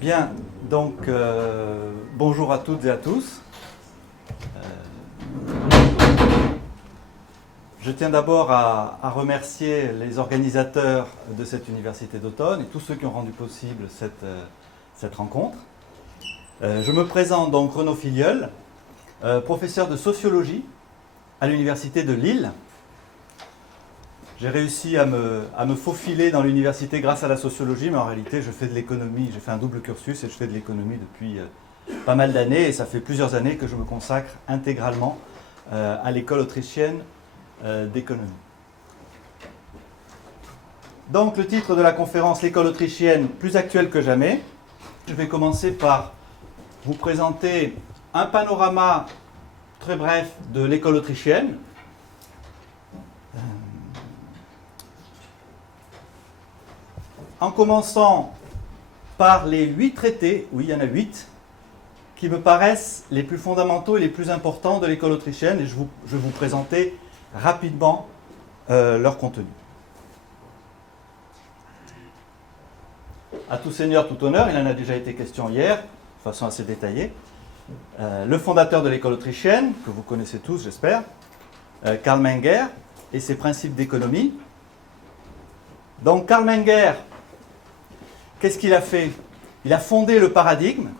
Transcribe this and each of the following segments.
Bien, donc bonjour à toutes et à tous. Je tiens d'abord à remercier les organisateurs de cette université d'automne et tous ceux qui ont rendu possible cette rencontre. Je me présente donc Renaud Filleul, professeur de sociologie à l'université de Lille. J'ai réussi à me faufiler dans l'université grâce à la sociologie, mais en réalité, je fais de l'économie. J'ai fait un double cursus et je fais de l'économie depuis pas mal d'années. Et ça fait plusieurs années que je me consacre intégralement à l'école autrichienne d'économie. Donc, le titre de la conférence, l'école autrichienne, plus actuelle que jamais. Je vais commencer par vous présenter un panorama très bref de l'école autrichienne. En commençant par les 8 traités, oui, il y en a 8, qui me paraissent les plus fondamentaux et les plus importants de l'école autrichienne, et je vais vous présenter rapidement leur contenu. À tout seigneur, tout honneur, il en a déjà été question hier, de façon assez détaillée. Le fondateur de l'école autrichienne, que vous connaissez tous, j'espère, Karl Menger, et ses principes d'économie. Donc Karl Menger, qu'est-ce qu'il a fait? Il a fondé le paradigme,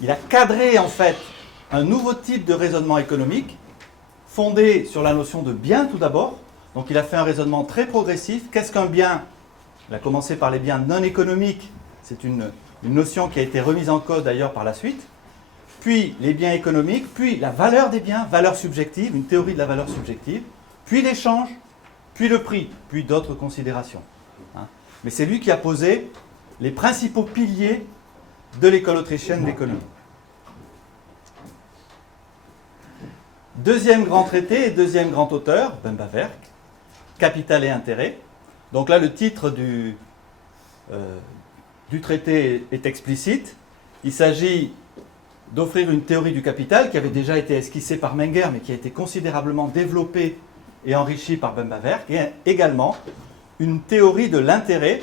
il a cadré en fait un nouveau type de raisonnement économique, fondé sur la notion de bien tout d'abord. Donc il a fait un raisonnement très progressif. Qu'est-ce qu'un bien? Il a commencé par les biens non économiques, c'est une notion qui a été remise en cause d'ailleurs par la suite. Puis les biens économiques, puis la valeur des biens, valeur subjective, une théorie de la valeur subjective, puis l'échange, puis le prix, puis d'autres considérations. Mais c'est lui qui a posé les principaux piliers de l'école autrichienne d'économie. Deuxième grand traité et deuxième grand auteur, Bemba-Werk, Capital et intérêt. Donc là, le titre du traité est explicite. Il s'agit d'offrir une théorie du capital qui avait déjà été esquissée par Menger, mais qui a été considérablement développée et enrichie par Bemba-Werk, et également une théorie de l'intérêt,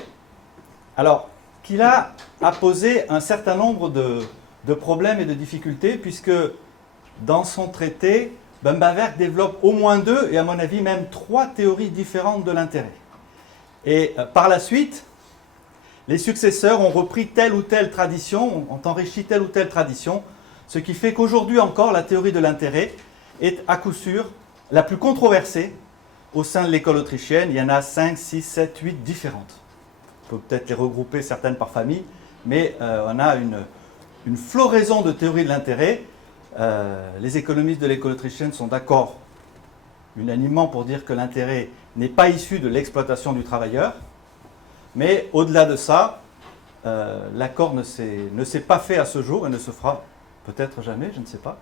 alors qu'il a posé un certain nombre de problèmes et de difficultés, puisque dans son traité, Bemba-Werk développe au moins 2, et à mon avis même 3 théories différentes de l'intérêt. Et par la suite, les successeurs ont repris telle ou telle tradition, ont enrichi telle ou telle tradition, ce qui fait qu'aujourd'hui encore, la théorie de l'intérêt est à coup sûr la plus controversée au sein de l'école autrichienne. Il y en a 5, 6, 7, 8 différentes. On peut peut-être les regrouper certaines par famille, mais on a une floraison de théories de l'intérêt. Les économistes de l'école autrichienne sont d'accord unanimement pour dire que l'intérêt n'est pas issu de l'exploitation du travailleur, mais au-delà de ça, l'accord ne s'est pas fait à ce jour et ne se fera peut-être jamais, je ne sais pas.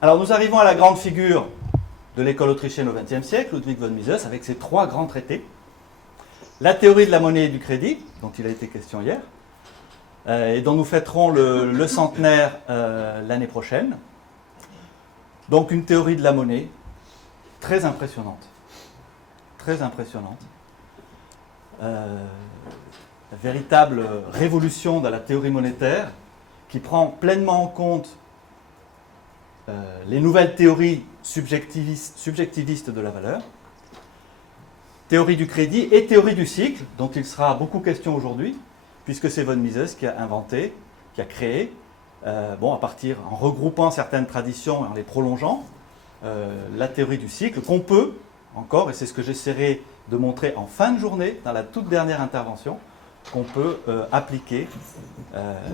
Alors nous arrivons à la grande figure de l'école autrichienne au XXe siècle, Ludwig von Mises, avec ses 3 grands traités. La théorie de la monnaie et du crédit, dont il a été question hier, et dont nous fêterons le centenaire l'année prochaine. Donc une théorie de la monnaie très impressionnante. Très impressionnante. La véritable révolution de la théorie monétaire qui prend pleinement en compte les nouvelles théories subjectivistes de la valeur, théorie du crédit et théorie du cycle, dont il sera beaucoup question aujourd'hui, puisque c'est von Mises qui a inventé, qui a créé, en regroupant certaines traditions et en les prolongeant, la théorie du cycle, qu'on peut encore, et c'est ce que j'essaierai de montrer en fin de journée, dans la toute dernière intervention, qu'on peut appliquer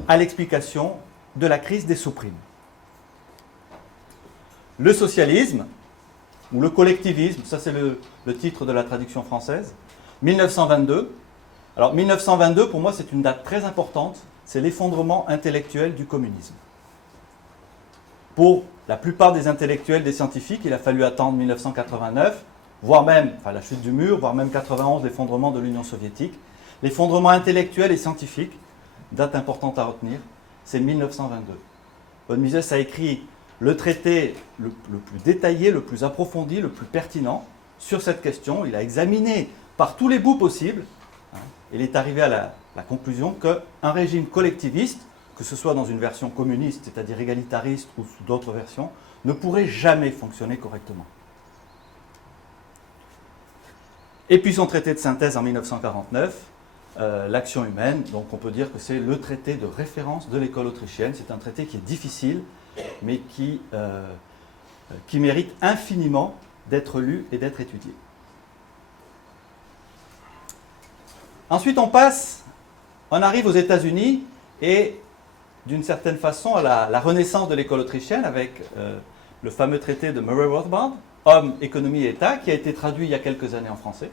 à l'explication de la crise des sous-primes. Le socialisme, ou le collectivisme, ça c'est le titre de la traduction française, 1922. Alors 1922, pour moi, c'est une date très importante, c'est l'effondrement intellectuel du communisme. Pour la plupart des intellectuels, des scientifiques, il a fallu attendre 1989, voire même, la chute du mur, voire même 91, l'effondrement de l'Union soviétique. L'effondrement intellectuel et scientifique, date importante à retenir, c'est 1922. Von Mises a écrit le traité le plus détaillé, le plus approfondi, le plus pertinent sur cette question. Il a examiné par tous les bouts possibles, il est arrivé à la conclusion qu'un régime collectiviste, que ce soit dans une version communiste, c'est-à-dire égalitariste, ou sous d'autres versions, ne pourrait jamais fonctionner correctement. Et puis son traité de synthèse en 1949, l'action humaine, donc on peut dire que c'est le traité de référence de l'école autrichienne. C'est un traité qui est difficile, mais qui mérite infiniment d'être lu et d'être étudié. Ensuite, on arrive aux États-Unis et d'une certaine façon à la renaissance de l'école autrichienne avec le fameux traité de Murray-Rothbard, Homme, économie et État, qui a été traduit il y a quelques années en français,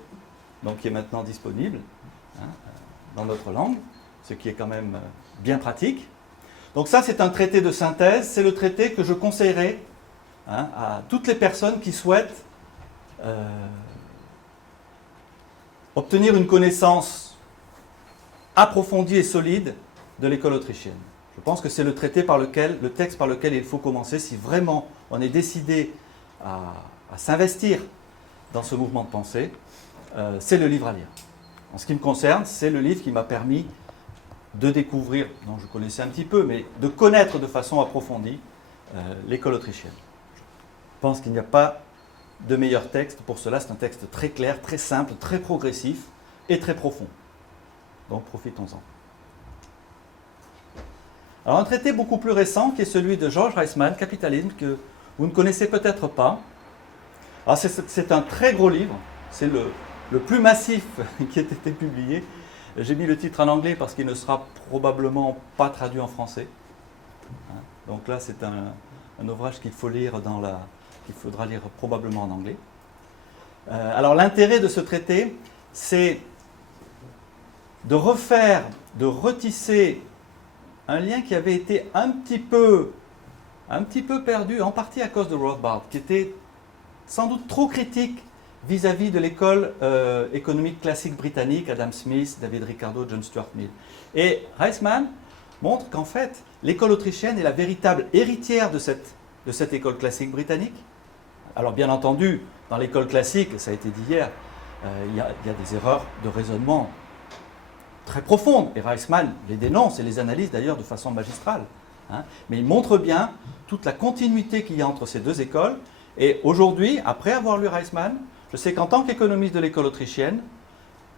donc qui est maintenant disponible dans notre langue, ce qui est quand même bien pratique. Donc ça, c'est un traité de synthèse, c'est le traité que je conseillerais à toutes les personnes qui souhaitent obtenir une connaissance approfondie et solide de l'école autrichienne. Je pense que c'est le texte par lequel il faut commencer si vraiment on est décidé à s'investir dans ce mouvement de pensée. C'est le livre à lire. En ce qui me concerne, c'est le livre qui m'a permis de découvrir, non, je connaissais un petit peu, mais de connaître de façon approfondie l'école autrichienne. Je pense qu'il n'y a pas de meilleur texte pour cela. C'est un texte très clair, très simple, très progressif et très profond. Donc profitons-en. Alors un traité beaucoup plus récent qui est celui de George Reisman, Capitalisme, que vous ne connaissez peut-être pas. Alors c'est un très gros livre, c'est le plus massif qui ait été publié. J'ai mis le titre en anglais parce qu'il ne sera probablement pas traduit en français. Donc là c'est un ouvrage qu'il faut lire qu'il faudra lire probablement en anglais. Alors l'intérêt de ce traité, c'est de retisser un lien qui avait été un petit peu perdu, en partie à cause de Rothbard, qui était sans doute trop critique vis-à-vis de l'école économique classique britannique, Adam Smith, David Ricardo, John Stuart Mill. Et Reisman montre qu'en fait, l'école autrichienne est la véritable héritière de cette école classique britannique. Alors bien entendu, dans l'école classique, ça a été dit hier, il y a des erreurs de raisonnement très profondes, et Reisman les dénonce et les analyse d'ailleurs de façon magistrale. Mais il montre bien toute la continuité qu'il y a entre ces deux écoles. Et aujourd'hui, après avoir lu Reisman, je sais qu'en tant qu'économiste de l'école autrichienne,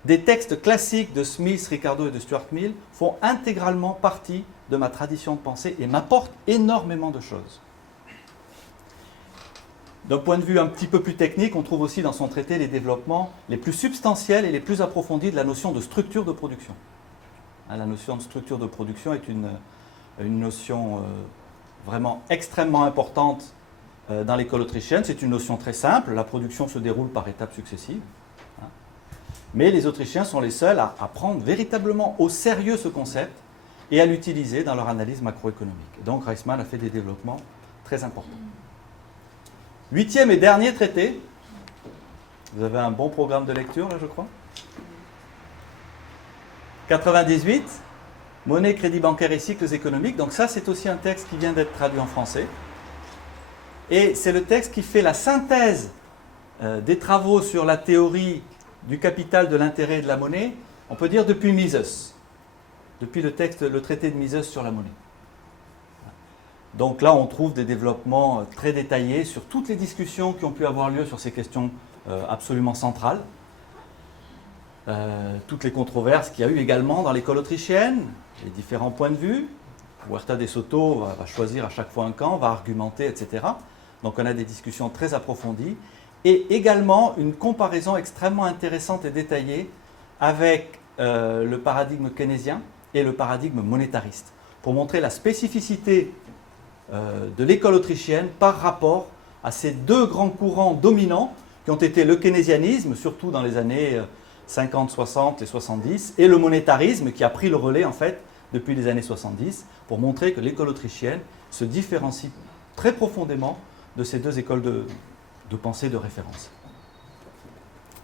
des textes classiques de Smith, Ricardo et de Stuart Mill font intégralement partie de ma tradition de pensée et m'apportent énormément de choses. D'un point de vue un petit peu plus technique, on trouve aussi dans son traité les développements les plus substantiels et les plus approfondis de la notion de structure de production. La notion de structure de production est une notion vraiment extrêmement importante dans l'école autrichienne. C'est une notion très simple, la production se déroule par étapes successives. Mais les Autrichiens sont les seuls à prendre véritablement au sérieux ce concept et à l'utiliser dans leur analyse macroéconomique. Donc Reisman a fait des développements très importants. 8e et dernier traité. Vous avez un bon programme de lecture là, je crois. 98, monnaie, crédit bancaire et cycles économiques. Donc ça, c'est aussi un texte qui vient d'être traduit en français. Et c'est le texte qui fait la synthèse des travaux sur la théorie du capital, de l'intérêt et de la monnaie, on peut dire depuis Mises, depuis le traité de Mises sur la monnaie. Donc là, on trouve des développements très détaillés sur toutes les discussions qui ont pu avoir lieu sur ces questions absolument centrales. Toutes les controverses qu'il y a eu également dans l'école autrichienne, les différents points de vue. Huerta de Soto va choisir à chaque fois un camp, va argumenter, etc. Donc on a des discussions très approfondies. Et également une comparaison extrêmement intéressante et détaillée avec le paradigme keynésien et le paradigme monétariste, pour montrer la spécificité de l'école autrichienne par rapport à ces deux grands courants dominants qui ont été le keynésianisme, surtout dans les années 50, 60 et 70, et le monétarisme qui a pris le relais en fait depuis les années 70, pour montrer que l'école autrichienne se différencie très profondément de ces deux écoles de pensée de référence.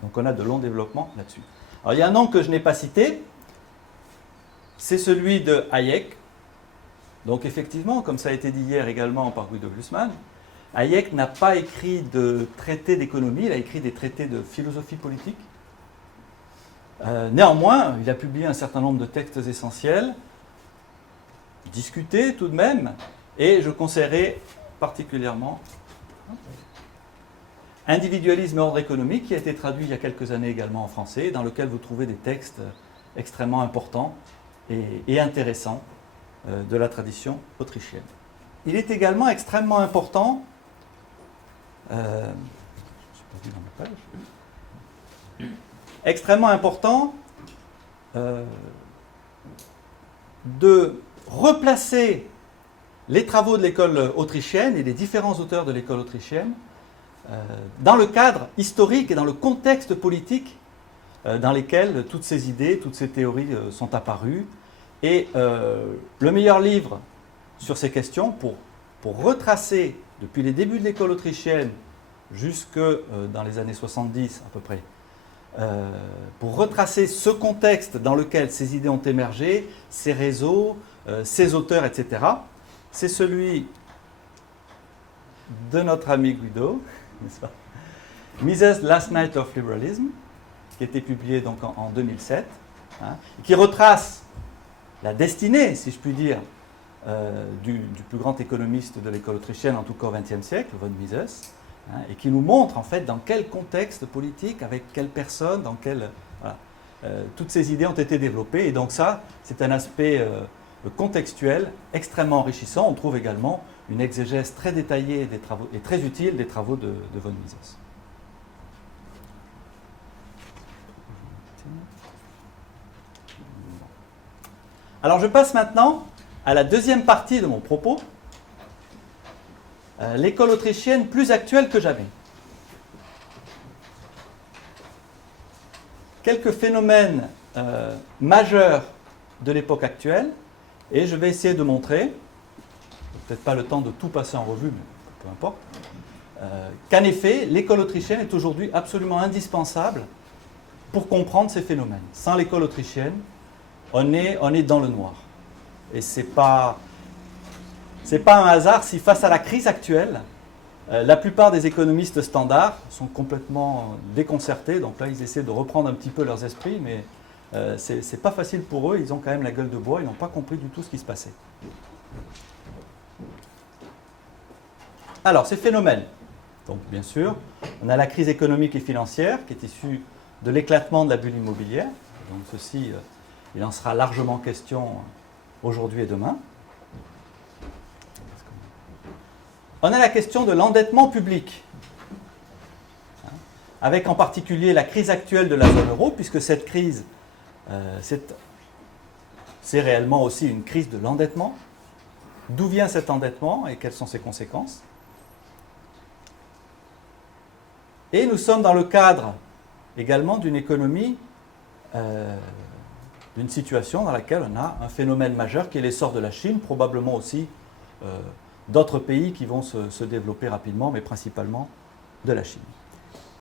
Donc on a de longs développements là-dessus. Alors il y a un nom que je n'ai pas cité, c'est celui de Hayek. Donc effectivement, comme ça a été dit hier également par Guido Hülsmann, Hayek n'a pas écrit de traités d'économie, il a écrit des traités de philosophie politique. Néanmoins, il a publié un certain nombre de textes essentiels, discutés tout de même, et je conseillerais particulièrement Individualisme et ordre économique, qui a été traduit il y a quelques années également en français, dans lequel vous trouvez des textes extrêmement importants et intéressants de la tradition autrichienne. Il est également extrêmement important, de replacer les travaux de l'école autrichienne et les différents auteurs de l'école autrichienne dans le cadre historique et dans le contexte politique dans lesquels toutes ces idées, toutes ces théories sont apparues. Et le meilleur livre sur ces questions, pour retracer, depuis les débuts de l'école autrichienne jusque dans les années 70 à peu près, pour retracer ce contexte dans lequel ces idées ont émergé, ces réseaux, ces auteurs, etc., c'est celui de notre ami Guido, n'est-ce pas? Mises Last Night of Liberalism, qui a été publié donc en 2007, hein, qui retrace la destinée, si je puis dire, du plus grand économiste de l'école autrichienne, en tout cas au XXe siècle, von Mises, hein, et qui nous montre en fait dans quel contexte politique, avec quelles personnes, dans quel... Voilà, toutes ces idées ont été développées, et donc ça, c'est un aspect contextuel extrêmement enrichissant. On trouve également une exégèse très détaillée des travaux, et très utile des travaux de von Mises. Alors je passe maintenant à la deuxième partie de mon propos, l'école autrichienne plus actuelle que jamais. Quelques phénomènes majeurs de l'époque actuelle, et je vais essayer de montrer, peut-être pas le temps de tout passer en revue, mais peu importe, qu'en effet, l'école autrichienne est aujourd'hui absolument indispensable pour comprendre ces phénomènes. Sans l'école autrichienne, on est dans le noir. Et c'est pas un hasard si face à la crise actuelle, la plupart des économistes standards sont complètement déconcertés. Donc là, ils essaient de reprendre un petit peu leurs esprits, mais c'est pas facile pour eux. Ils ont quand même la gueule de bois. Ils n'ont pas compris du tout ce qui se passait. Alors, ces phénomènes. Donc, bien sûr, on a la crise économique et financière qui est issue de l'éclatement de la bulle immobilière. Donc, ceci... il en sera largement question aujourd'hui et demain. On a la question de l'endettement public, avec en particulier la crise actuelle de la zone euro, puisque cette crise, c'est réellement aussi une crise de l'endettement. D'où vient cet endettement et quelles sont ses conséquences? Et nous sommes dans le cadre également d'une économie d'une situation dans laquelle on a un phénomène majeur qui est l'essor de la Chine, probablement aussi d'autres pays qui vont se développer rapidement, mais principalement de la Chine.